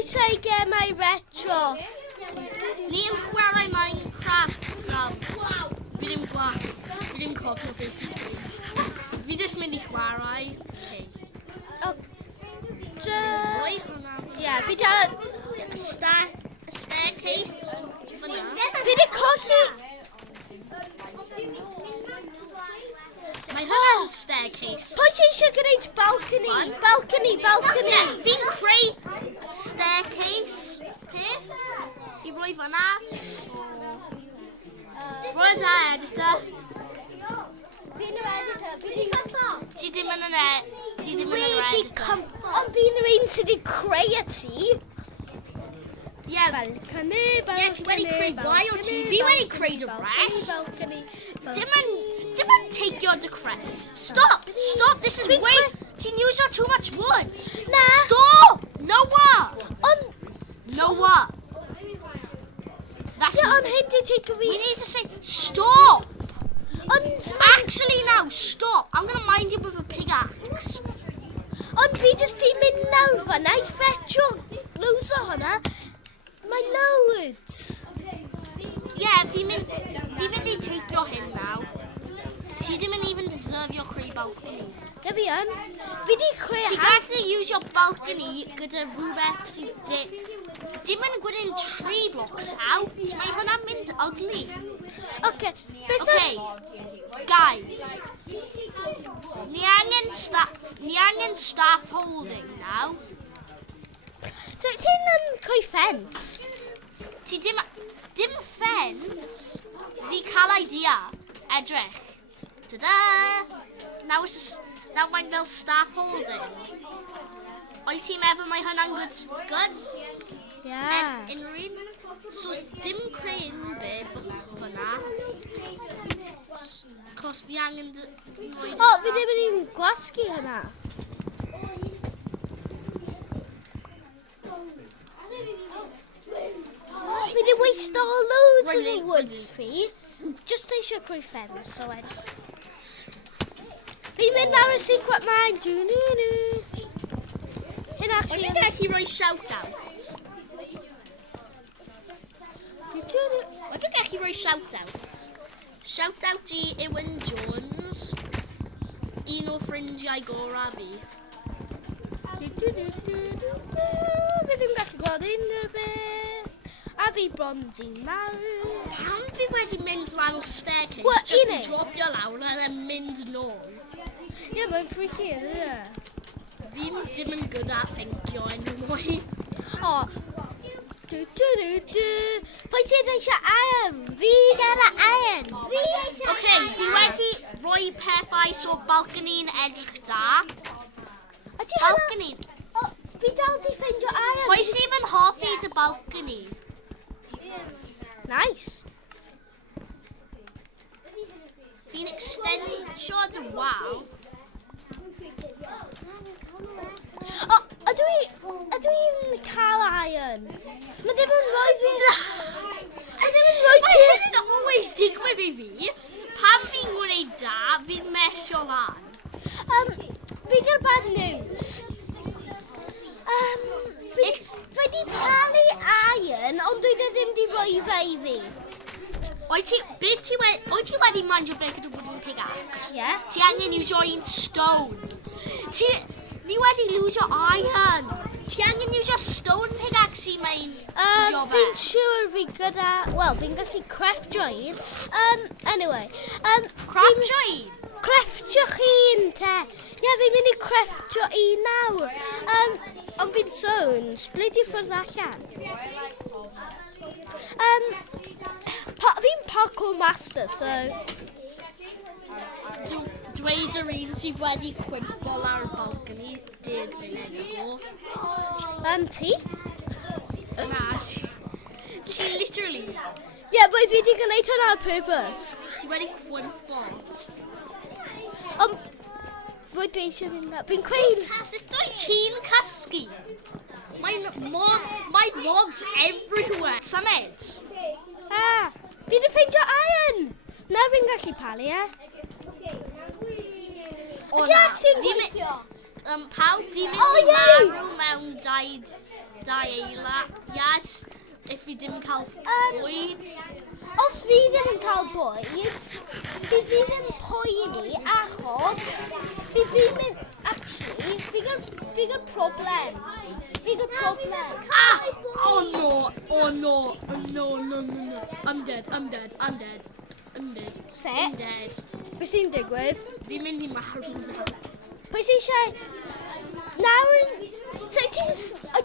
Croeso I gemau retro. Ni yn chwarae Minecraft. Fi ddim cofio beth fi'n dweud. Fi jyst mynd i chwarae. Roi hwnna. Ie, fi dal... A staircase. Fyna. Fi di colli... Mae hwnna'n staircase. Pwy ti eisiau gwneud balcony? Balcony. Fi'n creu staircase peth i roi fyna. Roi da editor. Fi'n yr editor, fi di Cafodd. Ti ddim yn yr editor. Ond fi'n yr un sydd wedi creu y ti. Ie, Balcony. ti wedi creu ddau o ti. Fi wedi creu dy rest. Dim yn teigio dy creu. Stop, this is way... Ti'n usio too much wood. Na. Stop! Noah! Noah! That's... Yeah, on hyn di take a We need to say, stop! Actually now, stop. I'm going to mind you with a pickaxe. Ond fi jyst di mynd nawr fan'na I fetio loads o hwnna. Mae loads. Yeah, fi mynd i teigio hyn now. Ti ddim yn even deserve your creu balcony. Ie fi yn. Fi di creu... Ti gallu use your balcony gyda rhywbeth sydd dim yn gwneud tree blocks out. Mae hwnna'n mynd ugly. Okay, guys. Ni angen staff holding now. So ti'n yn creu ffens? Ti dim ffens. Fi cael idea. Edrych. Ta-da! Now mae'n fel staff holding. Oes ti'n meddwl mae hwnna'n good? Yeah. Unrhyw? So dim creu unrhyw fyna. Cos fi angen rhoi O, fi ddim yn un gwasgu hynna. Fi di waste loads of the woods fi. Just eisiau creu ffens, so wedyn. Fi'n mynd nawr y secret mine. Hyn actually... Fi'n gallu rhoi shout-out. Fi'n gallu rhoi shout-out. Shout-out I Iwan Jones. Un o ffrindiau gorau fi. Fi ddim gallu gweld unrhyw beth. A fi bronzy mawr. Pam fi wedi mynd lan o staircase Wel, just un i dropio lawr a then mynd nôl? Ie, mae'n freaky, ie. Fi'n dim yn good at thincio anyway. O. Pwy sydd eisiau iron? Fi gyda iron. Fi eisiau iron. Fi wedi rhoi pethau so balcony'n edrych da. Balcony. Fi dal di ffeindio iron. Pwy sydd yn hoffi dy balcony? Nice. Fi'n extensio dy wal. O, ydw i'n cael iron? Mae ddim yn rhoi fi... Mae ddim yn rhoi ti... Mae hyn yn always digwydd I fi. Pan fi'n gwneud da, fi'n mesio lan. Fi gyda bad news. Fe di palu iron, ond dwi ddim di rhoi fe I fi. Oed ti wedi mandio fe gyda wooden pickaxe? Ie. Ti angen usio un stone. Ni wedi lwysio iron. Ti angen usio stone pickaxe I mein job Fi'n siŵr fi gyda... Wel, fi'n gallu crefftio un. Anyway. Crefftio un? Crefftio un, te. Ie, fi'n mynd I crefftio un nawr. Ond fi'n sôn, ble di ffwrdd allan? Fi'n parkour master, so... Dweud yr un sydd wedi cwympo lawr y balcony 10 munud ago. Ti? Na, ti literally. Yeah, but fi wedi gwneud hwnna on purpose. Ti wedi cwympo. Dwi eisiau mynd na. Fi'n creu... Sut o'i ti'n cysgu? Mae mobs everywhere. Symud. Fi wedi ffeindio iron. Na fi'n gallu palu, ie? O na, fi mynd i marw mewn 2 da eiliad if fi ddim yn cael bwyd. Os fi ddim yn cael bwyd, fi ddim poeni achos fi ddim yn... Actually, fi gyda problem. Fi gyda problem. Oh no. I'm dead. Set. Dead. Be sy'n digwydd? Fi'n mynd i marw na. Pwy sy'n eisiau... Nawr yn... So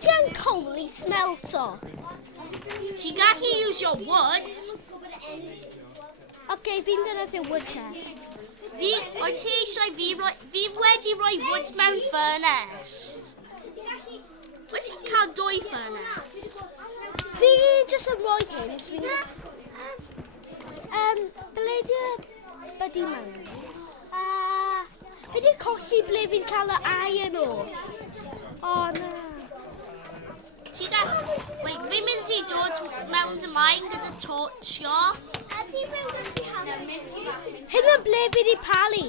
ti'n cwmli smelto? Ti'n gallu use your wood? Okay, fi'n defnyddio woodchuck. Fi wedi rhoi wood mewn furnace. Wyt ti'n cael 2 furnace? Fi jyst yn rhoi hyn, so fi'n... ble di byddi mewn? Fi di colli ble fi'n cael y iron o. O, na. Wait, fi'n mynd i dod mewn dy mine gyda torchio. Hyn yn ble fi di palu.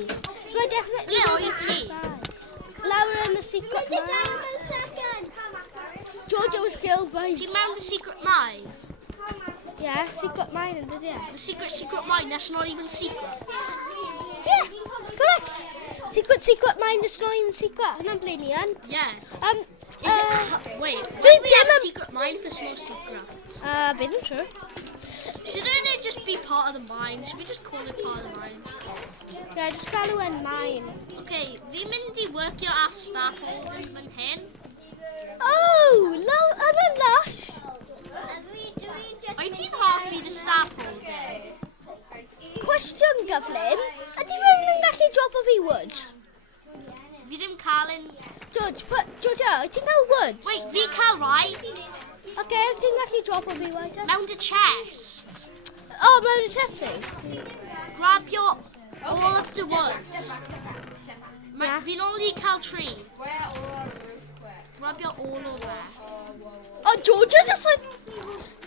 So mae definitely... Ble o'i ti? Lawr yn y secret mine. Jojo's Gilvine. Ti'n mewn the secret mine? Yeah, secret mine yn dydyn. The secret mine, that's not even secret. Yeah, correct. Secret mine, that's not even secret. Hwna'n ble ni yn. Yeah. Wait, Fi why do we ddim have a yn... secret mine if it's not secret? Be ddim true. Shouldn't it just be part of the mine? Should we just call it part of the mine? Yeah, just galw yn mine. Okay, fi'n mynd i workio ar staff holding fan hyn. Oh, yna'n lush. Wyt ti'n hoffi dy staff holding? Cwestiwn gyflym. Ydy rhywun yn gallu dropo fi wood? Fi ddim cael un... George, ti'n cael wood? Wait, fi cael rai Okay, ti'n gallu dropo fi wood? mewn dy chest. Oh, mewn y chest fi? Grab your all of the woods. Yeah. Fi'n only cael 3. Grab your all over. Oh, George, just like...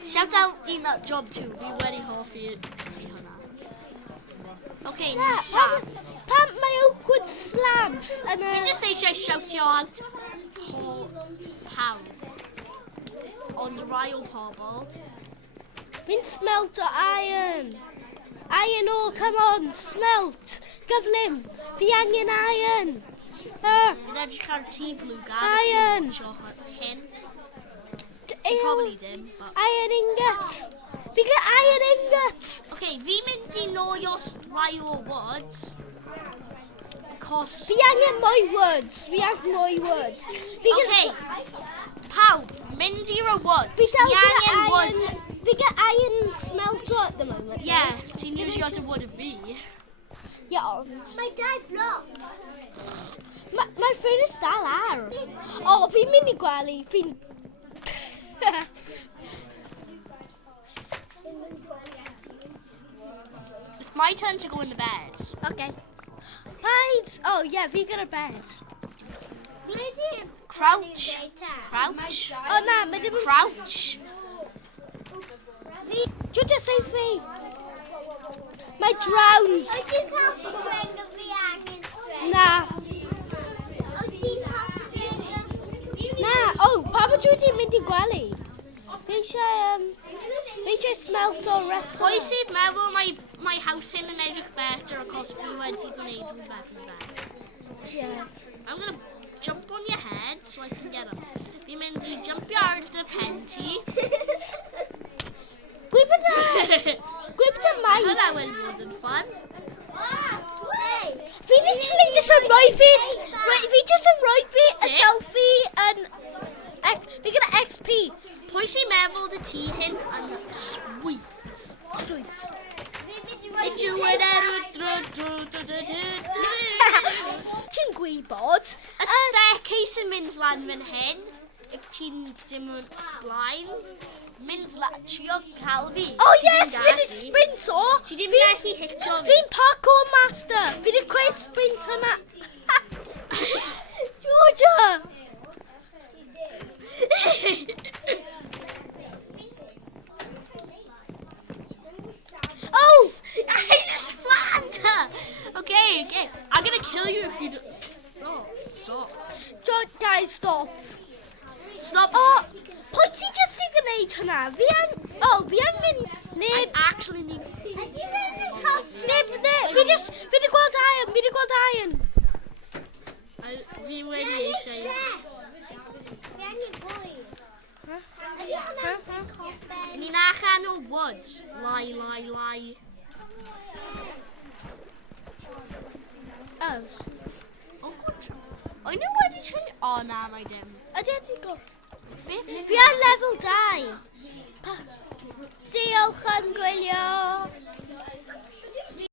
Shout out in that job too. Fi wedi hoffi hwnna. Okay, Yeah, ni'n sam. Pam mae awkward slabs yn y... Fi just eisiau shoutio out pawb. Ond rai o pobl. Fi'n smelt o iron. Iron ore, come on, smelt. Gyflym, fi angen iron. Fi'n edrych ar tŷ blue guy. Iron. Hyn. Probably dim. But... Iron ingot. Fi gael iron ingot. Okay, fi mynd i noio rai o wood. Cos... Fi angen mwy wood. Fi angen mwy wood. Okay. Pawb, mynd i'r wood. Fi Fi angen wood. Fi gael iron smelter at the moment. Yeah, ti'n usio dy wood y fi. Yeah. My dad blocks. My phone is dal ar. Oh, fi'n mynd i gwely. Fi'n... It's my turn to go in the bed. Okay. Paid. Oh, yeah, fi gyda'r bed. Crouch. Crouch. Oh, na, mae ddim yn... Crouch. Just say fi. Mae drowns. Wyt ti'n cael string o fi angen string? Na. Wyt ti'n cael string o... Na. Oh, pa mae dwi wedi mynd i gwely? Fi eisiau smelt o rest. Pwy sydd meddwl mae house hyn yn edrych better acos fi wedi gwneud rhywbeth i fe? Yeah. I'm gonna jump on your head so I can get up. Fi'n mynd i jumpio ar dy pen ti. Gwy bydda maint. Hwnna wedi bod yn fun. Fi literally just yn rhoi fi... Fi just yn rhoi fi a selfie yn... Fi gyda XP. Pwy sy'n meddwl dy ti hyn yn sweet? Sweet. Ti'n gwybod? A staircase yn mynd lan fan hyn. If ti'n dim yn blind. Mynd lan, trio cael fi. Oh yes, fi di sprint o. Ti ddim yn gallu hitio fi. Fi'n parkour master. Fi di creu sprint hwnna. Georgia! Oh! I just flattened her! Okay. I'm gonna kill you if you don't... Stop. Guys, stop. Stop. O, pwy ti jyst i gwneud hwnna? Fi yn mynd... I actually need... Ydy rhywun yn cael string? Fi di gweld iron. Fi wedi eisiau. Fi angen bwyd. Ydy hwnna'n coben? Ni'n achan o wood. Lai. Oh. O, good. O, nhw wedi trwy... O, na, mae dim. Ydy go. Beth? Fi ar lefel 2. Diolch yn gwylio.